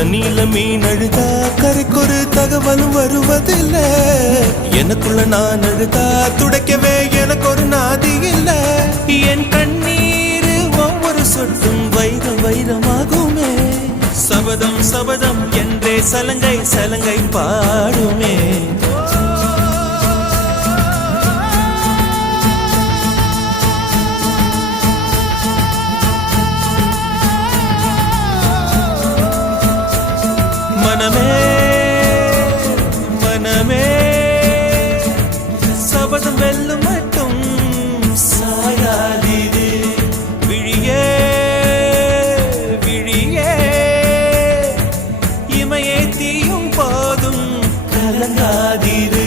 தண்ணியில மீன் அழுதா கரைக்கொரு தகவலும் வருவதில்லை. எனக்குள்ள நான் அழுதா துடைக்கவே எனக்கு ஒரு நாதி இல்லை. என் கண்ணீர் ஒவ்வொரு சொட்டும் வைரம் வைரமாகுமே. சபதம் சபதம் என்றே சலங்கை சலங்கை பாடுமே. மனமே மனமே சபதம் வெல்லும் மட்டும் சாயாதீது. விழியே விழியே இமையே தீயும் போதும் கலங்காதீது.